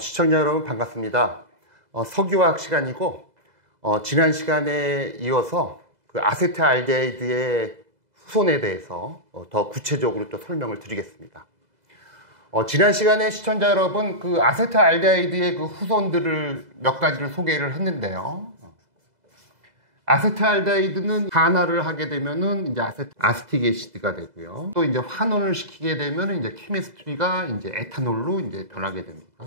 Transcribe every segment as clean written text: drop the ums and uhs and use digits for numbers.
시청자 여러분 반갑습니다. 석유화학 시간이고 지난 시간에 이어서 그 아세트알데히드의 후손에 대해서 더 구체적으로 또 설명을 드리겠습니다. 지난 시간에 시청자 여러분 그 아세트알데히드의 그 후손들을 몇 가지를 소개를 했는데요. 아세트알데히드는 산화를 하게 되면은 이제 아세틱 애시드가 되고요. 또 이제 환원을 시키게 되면은 이제 케미스트리가 이제 에탄올로 이제 변하게 됩니다.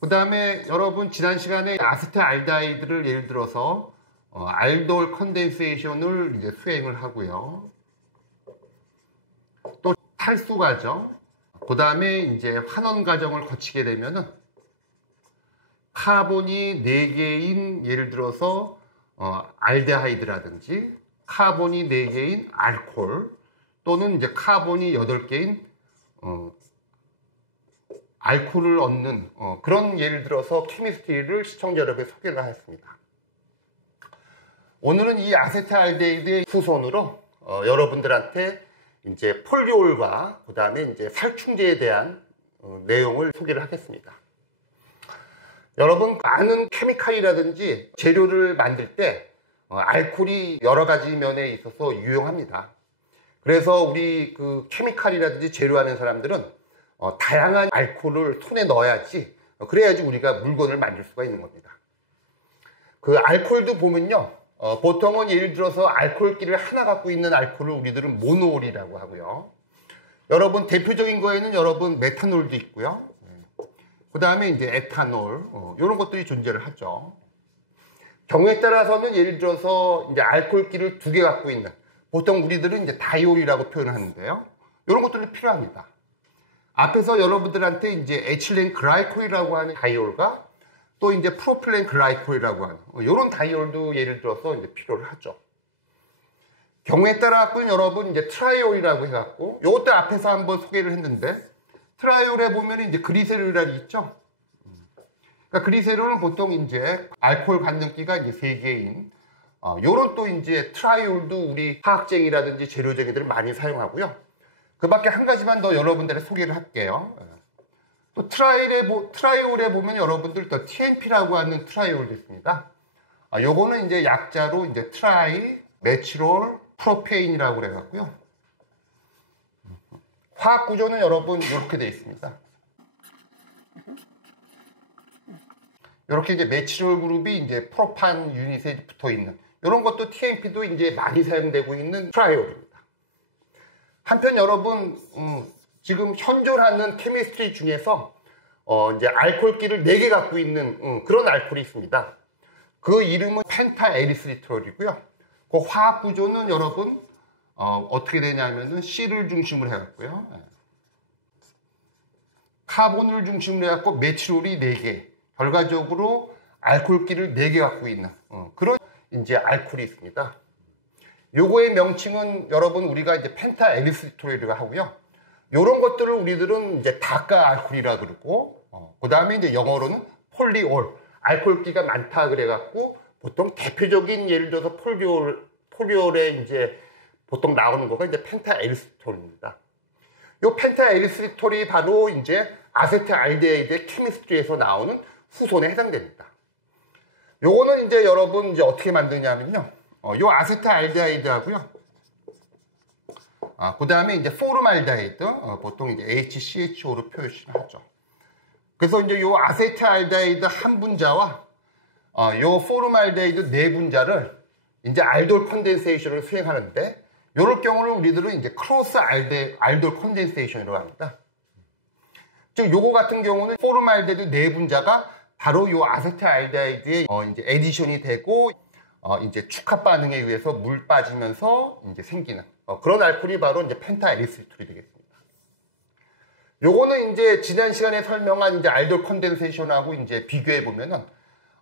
그 다음에 여러분 지난 시간에 아세트알데히드를 예를 들어서 알돌 컨덴세이션을 이제 수행을 하고요. 또 탈수 과정, 그 다음에 이제 환원 과정을 거치게 되면은 카본이 4개인 예를 들어서 알데하이드라든지 카본이 4개인 알코올 또는 이제 카본이 8개인 알코올을 얻는 그런 예를 들어서 케미스트리를 시청자 여러분께 소개를 하였습니다. 오늘은 이 아세트알데히드의 후손으로 여러분들한테 이제 폴리올과 그 다음에 이제 살충제에 대한 내용을 소개를 하겠습니다. 여러분 많은 케미칼이라든지 재료를 만들 때 알코올이 여러 가지 면에 있어서 유용합니다. 그래서 우리 그 케미칼이라든지 재료하는 사람들은 다양한 알코올을 손에 넣어야지 그래야지 우리가 물건을 만들 수가 있는 겁니다. 그 알코올도 보면요 보통은 예를 들어서 알코올기를 하나 갖고 있는 알코올을 우리들은 모노올이라고 하고요. 여러분 대표적인 거에는 여러분 메탄올도 있고요. 그 다음에 이제 에탄올 이런 것들이 존재를 하죠. 경우에 따라서는 예를 들어서 이제 알코올기를 2개 갖고 있는 보통 우리들은 이제 다이올이라고 표현하는데요. 이런 것들이 필요합니다. 앞에서 여러분들한테 이제 에틸렌 글라이콜이라고 하는 다이올과 또 이제 프로필렌 글라이콜이라고 하는 이런 다이올도 예를 들어서 이제 필요를 하죠. 경우에 따라 갖고는 여러분 이제 트라이올이라고 해갖고 이것도 앞에서 한번 소개를 했는데 트라이올에 보면 이제 그리세롤이 있죠. 그러니까 그리세롤은 보통 이제 알코올 관능기가 이제 3개인 요런 또 이제 트라이올도 우리 화학쟁이라든지 재료쟁이들을 많이 사용하고요. 그 밖에 한 가지만 더 여러분들의 소개를 할게요. 또 트라이올에 보면 여러분들 또 TNP라고 하는 트라이올도 있습니다. 요거는 이제 약자로 이제 트라이 메칠올 프로페인이라고 그래갖고요. 화학 구조는 여러분 이렇게 되어 있습니다. 이렇게 이제 메칠올 그룹이 이제 프로판 유닛에 붙어 있는 이런 것도 TNP도 이제 많이 사용되고 있는 트라이올입니다. 한편 여러분 지금 현존하는 케미스트리 중에서 이제 알코올기를 4개 갖고 있는 그런 알코올이 있습니다. 그 이름은 펜타에리스리톨이고요. 그 화학 구조는 여러분 어떻게 되냐면은 C를 중심으로 해갖고요. 카본을 중심으로 해갖고 메칠올이 4개. 결과적으로 알코올기를 4개 갖고 있는 그런 이제 알코올이 있습니다. 요거의 명칭은 여러분 우리가 이제 펜타에리스리톨이라고 하고요. 요런 것들을 우리들은 이제 다가 알코올이라 그러고 그 다음에 이제 영어로는 폴리올 알코올기가 많다 그래갖고 보통 대표적인 예를 들어서 폴리올에 이제 보통 나오는 거가 이제 펜타에리스리톨입니다. 요 펜타에리스리톨이 바로 이제 아세트알데히드의 케미스트리에서 나오는 후손에 해당됩니다. 요거는 이제 여러분 이제 어떻게 만드냐면요. 요 아세트알데히드하고요. 그 다음에 이제 포름알데히드, 보통 이제 HCHO로 표시하죠. 그래서 이제 요 아세트알데히드 한 분자와 요 포름알데히드 4분자를 이제 알돌 컨덴세이션을 수행하는데 요럴 경우를 우리들은 이제 크로스 알돌 컨덴세이션이라고 합니다. 즉 요거 같은 경우는 포름알데히드 4분자가 바로 요 아세트알데히드에 이제 에디션이 되고 이제 축합 반응에 의해서 물 빠지면서 이제 생기는 그런 알코올이 바로 이제 펜타에리스리톨이 되겠습니다. 요거는 이제 지난 시간에 설명한 이제 알돌 컨덴세이션하고 이제 비교해 보면은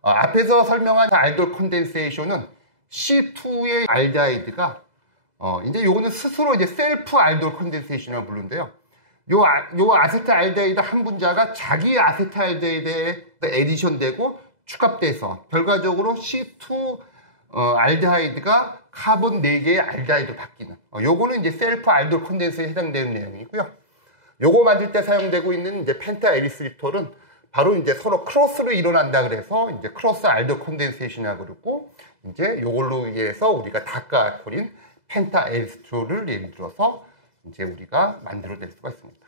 앞에서 설명한 알돌 컨덴세이션은 C2의 알데하이드가 이제 요거는 스스로 이제 셀프 알돌 컨덴세이션이라고 부르는데요. 요 아세트알데히드 한 분자가 자기 아세트알데히드에 에디션 되고 축합돼서 결과적으로 C2 알데하이드가 카본 4개의 알데하이드로 바뀌는 요거는 이제 셀프 알돌 컨덴스에 해당되는 내용이고요. 요거 만들 때 사용되고 있는 이제 펜타 에리스리톨은 바로 이제 서로 크로스로 일어난다 그래서 이제 크로스 알드 콘덴세이션이라고 그러고, 이제 요걸로 의해서 우리가 다크알코올인 펜타 에리스리톨을 예를 들어서 이제 우리가 만들어낼 수가 있습니다.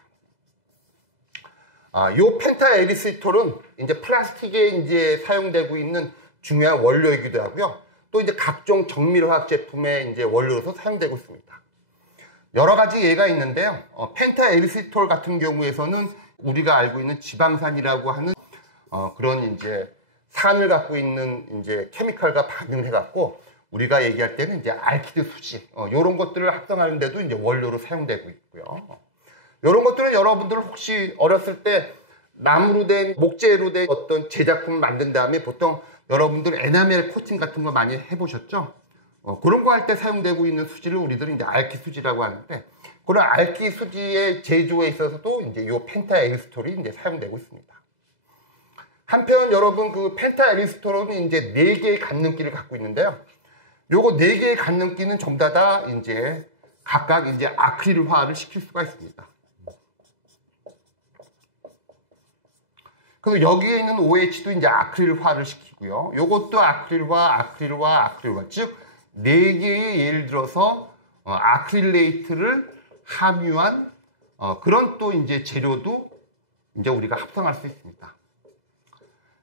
요 펜타 에리스리톨은 이제 플라스틱에 이제 사용되고 있는 중요한 원료이기도 하고요. 또 이제 각종 정밀화학 제품의 이제 원료로서 사용되고 있습니다. 여러 가지 예가 있는데요. 펜타 에리스리톨 같은 경우에서는 우리가 알고 있는 지방산이라고 하는 그런 이제 산을 갖고 있는 이제 케미칼과 반응을 해갖고 우리가 얘기할 때는 이제 알키드 수지 이런 것들을 합성하는데도 이제 원료로 사용되고 있고요. 이런 것들은 여러분들 혹시 어렸을 때 나무로 된 목재로 된 어떤 제작품을 만든 다음에 보통 여러분들 에나멜 코팅 같은 거 많이 해보셨죠? 그런 거 할 때 사용되고 있는 수지를 우리들은 이제 알키 수지라고 하는데, 그런 알키 수지의 제조에 있어서도 이제 요 펜타 에리스톨이 이제 사용되고 있습니다. 한편 여러분 그 펜타 에리스톨은 이제 4개의 갖는기를 갖고 있는데요. 요거 4개의 갖는기는 전부 다 이제 각각 이제 아크릴화를 시킬 수가 있습니다. 그래서 여기에 있는 OH도 이제 아크릴화를 시키고요. 요것도 아크릴화, 즉 4개의 예를 들어서 아크릴레이트를 함유한 그런 또 이제 재료도 이제 우리가 합성할 수 있습니다.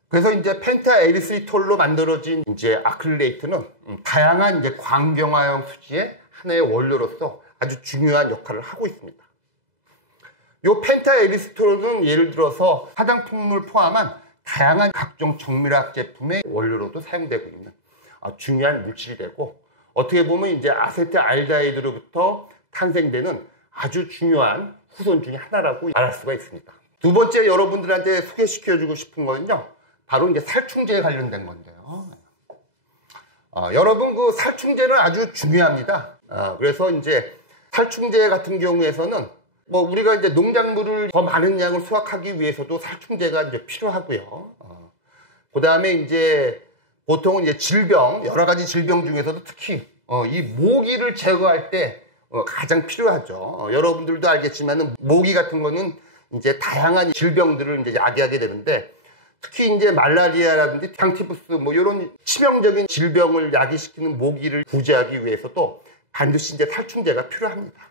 그래서 이제 펜타 에리스리톨로 만들어진 이제 아크릴레이트는 다양한 이제 광경화형 수지의 하나의 원료로서 아주 중요한 역할을 하고 있습니다. 요 펜타 에리스톨은 예를 들어서 화장품을 포함한 다양한 각종 정밀화학 제품의 원료로도 사용되고 있는 중요한 물질이 되고, 어떻게 보면 이제 아세트알데히드로부터 탄생되는 아주 중요한 후손 중에 하나라고 말할 수가 있습니다. 두 번째 여러분들한테 소개시켜주고 싶은 거는요, 바로 이제 살충제에 관련된 건데요. 여러분 그 살충제는 아주 중요합니다. 그래서 이제 살충제 같은 경우에서는 뭐 우리가 이제 농작물을 더 많은 양을 수확하기 위해서도 살충제가 이제 필요하고요. 그 다음에 이제 보통은 이제 질병, 여러 가지 질병 중에서도 특히 이 모기를 제거할 때 가장 필요하죠. 여러분들도 알겠지만은 모기 같은 거는 이제 다양한 질병들을 이제 야기하게 되는데, 특히 이제 말라리아라든지 탕티푸스 뭐 이런 치명적인 질병을 야기시키는 모기를 구제하기 위해서도 반드시 이제 살충제가 필요합니다.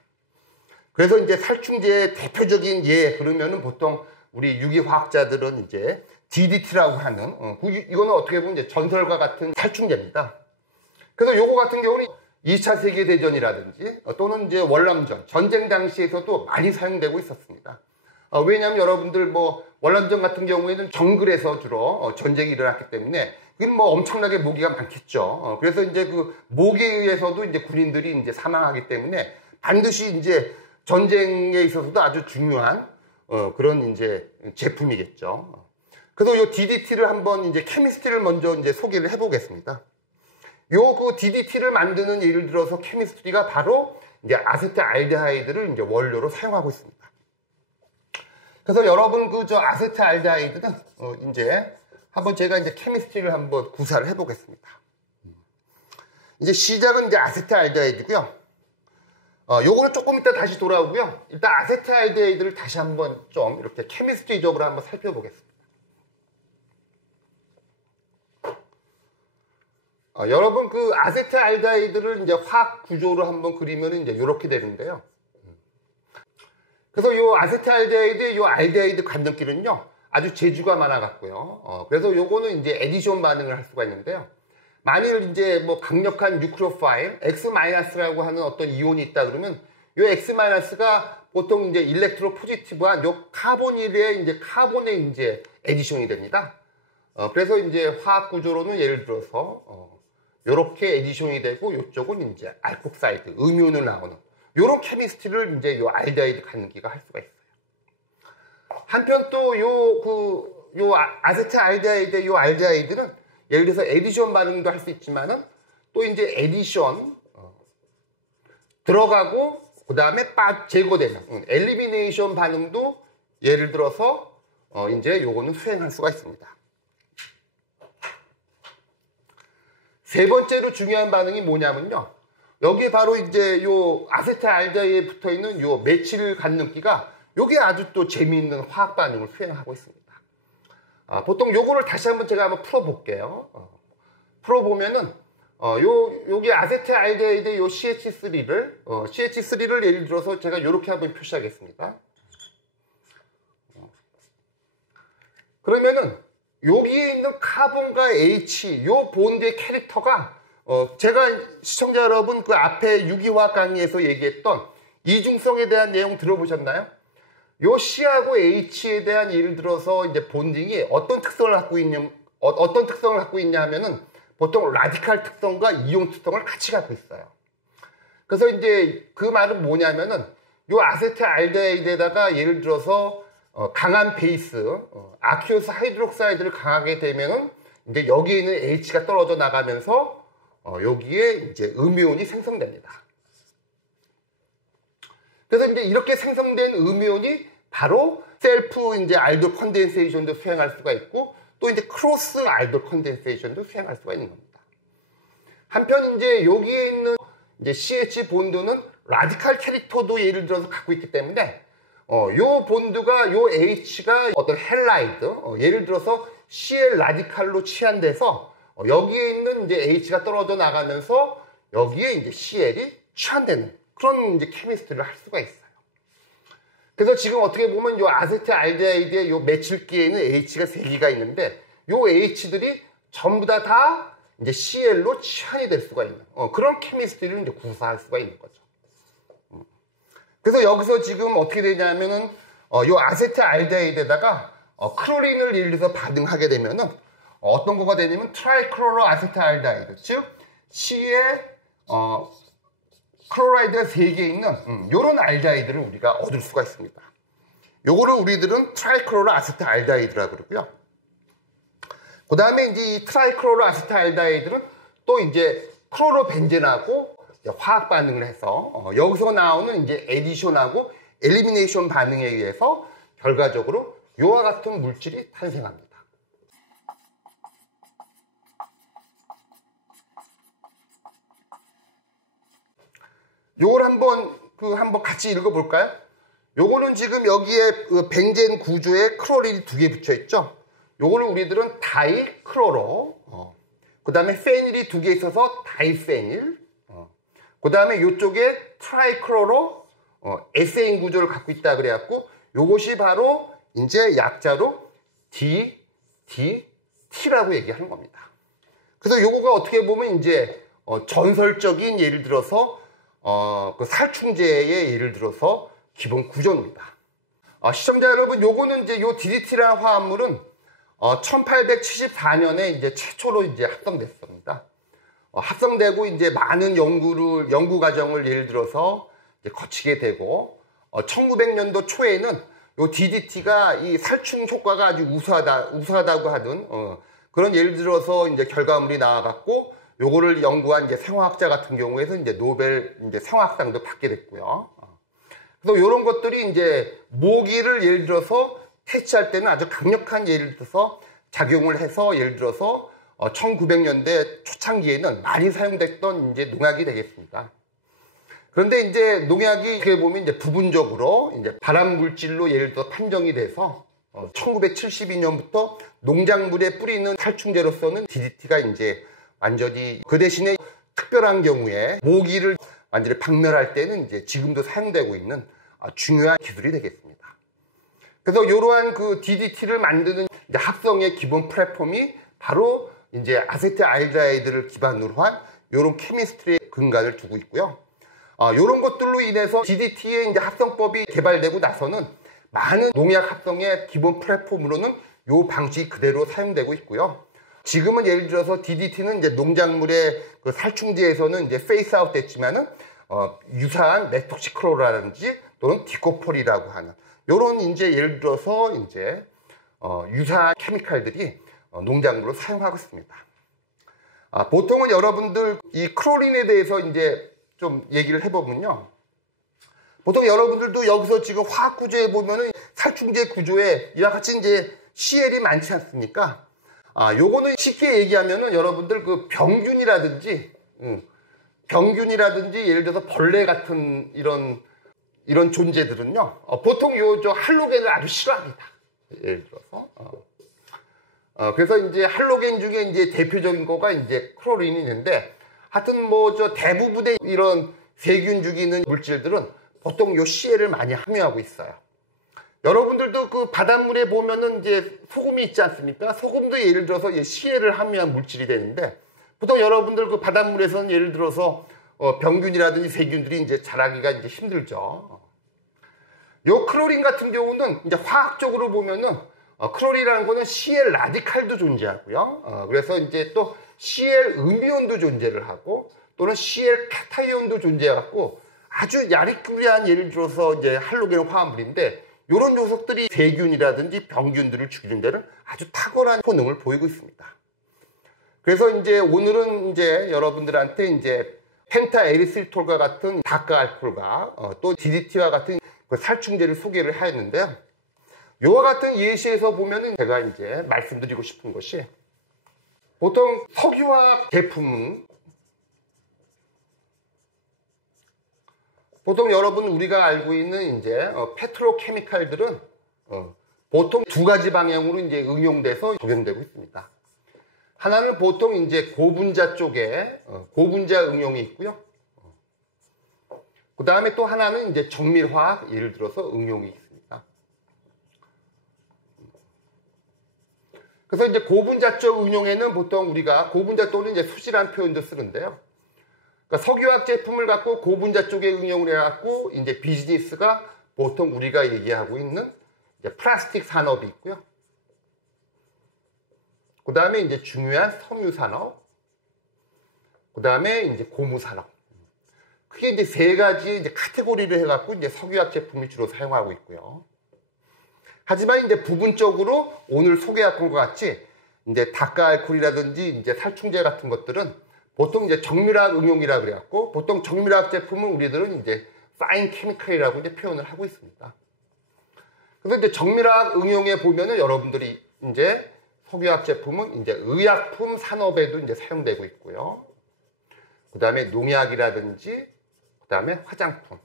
그래서 이제 살충제의 대표적인 예 그러면은 보통 우리 유기화학자들은 이제 DDT라고 하는 이거는 어떻게 보면 이제 전설과 같은 살충제입니다. 그래서 요거 같은 경우는 2차 세계대전이라든지 또는 이제 월남전 전쟁 당시에서도 많이 사용되고 있었습니다. 왜냐하면 여러분들 뭐 월남전 같은 경우에는 정글에서 주로 전쟁이 일어났기 때문에 그건 뭐 엄청나게 모기가 많겠죠. 그래서 이제 그 모기에 의해서도 이제 군인들이 이제 사망하기 때문에 반드시 이제 전쟁에 있어서도 아주 중요한 그런 이제 제품이겠죠. 그래서 이 DDT를 한번 이제 케미스트리를 먼저 이제 소개를 해보겠습니다. 요 그 DDT를 만드는 예를 들어서 케미스트리가 바로 이제 아세트알데하이드를 이제 원료로 사용하고 있습니다. 그래서 여러분 그 저 아세트알데하이드는 이제 한번 제가 이제 케미스트리를 한번 구사를 해보겠습니다. 이제 시작은 이제 아세트알데하이드고요. 요거는 조금 이따 다시 돌아오고요. 일단 아세트알데하이드를 다시 한번 좀 이렇게 케미스트리적으로 한번 살펴보겠습니다. 여러분 그 아세트알데하이드를 이제 화학 구조로 한번 그리면 이제 이렇게 되는데요. 그래서 요 아세트알데하이드, 요 알데하이드 관등기는요 아주 재주가 많아 갖고요. 그래서 요거는 이제 에디션 반응을 할 수가 있는데요. 만일 이제 뭐 강력한 뉴클리오파일 X-라고 하는 어떤 이온이 있다 그러면 요 X-가 보통 이제 일렉트로 포지티브한 요 카보닐에 이제 카본에 이제 에디션이 됩니다. 그래서 이제 화학 구조로는 예를 들어서 요렇게 에디션이 되고 요쪽은 이제 알콕사이드, 음이온을 나오는 요런 케미스트리를 이제 요 알데하이드 갖는기가 할 수가 있어요. 한편 또 요 아세트알데하이드 요 알데하이드는 예를 들어서 에디션 반응도 할 수 있지만은 또 이제 에디션 들어가고 그 다음에 제거되는 엘리미네이션 반응도 예를 들어서 이제 요거는 수행할 수가 있습니다. 세 번째로 중요한 반응이 뭐냐면요. 여기에 바로 이제 요 아세트알데하이드에 붙어 있는 요 메칠 갖는기가 요게 아주 또 재미있는 화학 반응을 수행하고 있습니다. 보통 요거를 다시 한번 제가 한번 풀어볼게요. 풀어보면은 여기 아세트알데히드 요 CH3를 예를 들어서 제가 요렇게 한번 표시하겠습니다. 그러면은 여기에 있는 카본과 H 요 본드의 캐릭터가 제가 시청자 여러분 그 앞에 유기화학 강의에서 얘기했던 이중성에 대한 내용 들어보셨나요? 요 C하고 H에 대한 예를 들어서 이제 본딩이 어떤 특성을 갖고 있냐 하면은 보통 라디칼 특성과 이용 특성을 같이 갖고 있어요. 그래서 이제 그 말은 뭐냐면은 요 아세트알데히드에다가 예를 들어서 강한 베이스 아큐오스 하이드록사이드를 강하게 되면은 이제 여기에 있는 H가 떨어져 나가면서 여기에 이제 음이온이 생성됩니다. 그래서 이제 이렇게 생성된 음이온이 바로 셀프 이제 알돌 컨덴세이션도 수행할 수가 있고 또 이제 크로스 알돌 컨덴세이션도 수행할 수가 있는 겁니다. 한편 이제 여기에 있는 이제 CH 본드는 라디칼 캐릭터도 예를 들어서 갖고 있기 때문에 요 본드가 요 H가 어떤 헬라이드 예를 들어서 Cl 라디칼로 치환돼서 여기에 있는 이제 H가 떨어져 나가면서 여기에 이제 Cl이 치환되는 그런 이제 케미스트리를 할 수가 있어요. 그래서 지금 어떻게 보면 요 아세트알데히드의 요 메칠기에는 H가 3개가 있는데 요 H들이 전부 다 이제 Cl로 치환이 될 수가 있는 그런 케미스트리를 이제 구사할 수가 있는 거죠. 그래서 여기서 지금 어떻게 되냐면은 요 아세트알데히드에다가 크로린을 예를 들어서 반응하게 되면은 어떤 거가 되냐면 트라이크로로 아세트알데히드 즉 C에 클로라이드가 3개 있는 요런 알데히드를 우리가 얻을 수가 있습니다. 요거를 우리들은 트라이크로로 아세트알데히드라고 그러고요. 그 다음에 이제 이 트라이크로로 아세트알데히드는 또 이제 크로로벤젠하고 화학 반응을 해서 여기서 나오는 이제 에디션하고 엘리미네이션 반응에 의해서 결과적으로 요와 같은 물질이 탄생합니다. 요걸 한번 같이 읽어볼까요? 요거는 지금 여기에 그 벤젠 구조에 크로린이 2개 붙여 있죠. 요거를 우리들은 다이크로로, 그 다음에 페닐이 2개 있어서 다이페닐, 그 다음에 요쪽에 트라이크로로 에세인 구조를 갖고 있다 그래갖고 요것이 바로 이제 약자로 DDT라고 얘기하는 겁니다. 그래서 요거가 어떻게 보면 이제 전설적인 예를 들어서 그 살충제의 예를 들어서 기본 구조입니다. 시청자 여러분, 요거는 이제 요 DDT라는 화합물은 1874년에 이제 최초로 이제 합성됐습니다. 합성되고 이제 많은 연구 과정을 예를 들어서 이제 거치게 되고 1900년도 초에는 요 DDT가 이 살충 효과가 아주 우수하다고 하는 그런 예를 들어서 이제 결과물이 나와갖고 요거를 연구한 이제 생화학자 같은 경우에는 이제 노벨 이제 생화학상도 받게 됐고요. 그래서 이런 것들이 이제 모기를 예를 들어서 퇴치할 때는 아주 강력한 예를 들어서 작용을 해서 예를 들어서 1900년대 초창기에는 많이 사용됐던 이제 농약이 되겠습니다. 그런데 이제 농약이 어떻게 보면 이제 부분적으로 이제 발암 물질로 예를 들어 판정이 돼서 1972년부터 농작물에 뿌리는 살충제로서는 DDT가 이제 완전히 그 대신에 특별한 경우에 모기를 완전히 박멸할 때는 이제 지금도 사용되고 있는 중요한 기술이 되겠습니다. 그래서 이러한 그 DDT를 만드는 이제 합성의 기본 플랫폼이 바로 이제 아세트알데히드를 기반으로 한 이런 케미스트리의 근간을 두고 있고요. 이런 것들로 인해서 DDT의 이제 합성법이 개발되고 나서는 많은 농약 합성의 기본 플랫폼으로는 이 방식이 그대로 사용되고 있고요. 지금은 예를 들어서 DDT는 이제 농작물의 그 살충제에서는 이제 페이스아웃 됐지만은 유사한 메톡시클로라든지 또는 디코폴이라고 하는 이런 이제 예를 들어서 이제 유사한 케미칼들이 농작물로 사용하고 있습니다. 보통은 여러분들 이 크로린에 대해서 이제 좀 얘기를 해보면요. 보통 여러분들도 여기서 지금 화학 구조에 보면은 살충제 구조에 이와 같이 이제 CL이 많지 않습니까? 요거는 쉽게 얘기하면은 여러분들 그 병균이라든지 예를 들어서 벌레 같은 이런 이런 존재들은요, 보통 저 할로겐을 아주 싫어합니다. 예를 들어서. 그래서 이제 할로겐 중에 이제 대표적인 거가 이제 크로린이 있는데, 하여튼 뭐 저 대부분의 이런 세균 죽이는 물질들은 보통 요 CL을 많이 함유하고 있어요. 여러분들도 그 바닷물에 보면은 이제 소금이 있지 않습니까? 소금도 예를 들어서 CL을 함유한 물질이 되는데, 보통 여러분들 그 바닷물에서는 예를 들어서 병균이라든지 세균들이 이제 자라기가 이제 힘들죠. 요 크로린 같은 경우는 이제 화학적으로 보면은 크로린이라는 거는 CL 라디칼도 존재하고요. 그래서 이제 또 CL 음이온도 존재를 하고 또는 CL 카타이온도 존재해갖고 아주 야리꾸리한 예를 들어서 이제 할로겐 화합물인데, 이런 녀석들이 세균이라든지 병균들을 죽이는 데는 아주 탁월한 효능을 보이고 있습니다. 그래서 이제 오늘은 이제 여러분들한테 이제 펜타 에리스리톨과 같은 다크 알코올과 또 DDT와 같은 그 살충제를 소개를 하였는데요. 이와 같은 예시에서 보면은 제가 이제 말씀드리고 싶은 것이, 보통 석유화학 제품은 보통 여러분 우리가 알고 있는 이제 페트로케미칼들은 보통 두 가지 방향으로 이제 응용돼서 적용되고 있습니다. 하나는 보통 이제 고분자 쪽에 고분자 응용이 있고요. 그 다음에 또 하나는 이제 정밀화학, 예를 들어서 응용이 있습니다. 그래서 이제 고분자 쪽 응용에는 보통 우리가 고분자 또는 이제 수지라는 표현도 쓰는데요. 그러니까 석유화학 제품을 갖고 고분자 쪽에 응용을 해갖고 이제 비즈니스가 보통 우리가 얘기하고 있는 이제 플라스틱 산업이 있고요. 그 다음에 이제 중요한 섬유 산업, 그 다음에 이제 고무 산업. 크게 이제 세 가지 이제 카테고리를 해갖고 이제 석유화학 제품을 주로 사용하고 있고요. 하지만 이제 부분적으로 오늘 소개할 것과 같이 이제 다크 알코올이라든지 이제 살충제 같은 것들은 보통 이제 정밀화학 응용이라 그래갖고, 보통 정밀화학 제품은 우리들은 이제 파인 케미칼이라고 이제 표현을 하고 있습니다. 그래서 이제 정밀화학 응용에 보면은 여러분들이 이제 석유화학 제품은 이제 의약품 산업에도 이제 사용되고 있고요. 그 다음에 농약이라든지, 그 다음에 화장품,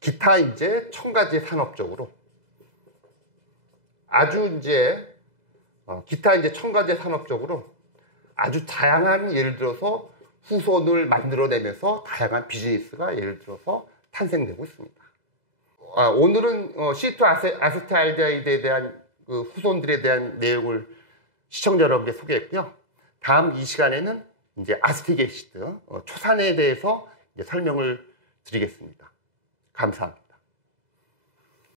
기타 이제 첨가제 산업 쪽으로 아주 이제 기타 이제 첨가제 산업 쪽으로 아주 다양한, 예를 들어서 후손을 만들어내면서 다양한 비즈니스가 예를 들어서 탄생되고 있습니다. 오늘은 C2 아세트알데히드에 대한 그 후손들에 대한 내용을 시청자 여러분께 소개했고요. 다음 이 시간에는 이제 아세틱 애시드 초산에 대해서 이제 설명을 드리겠습니다. 감사합니다.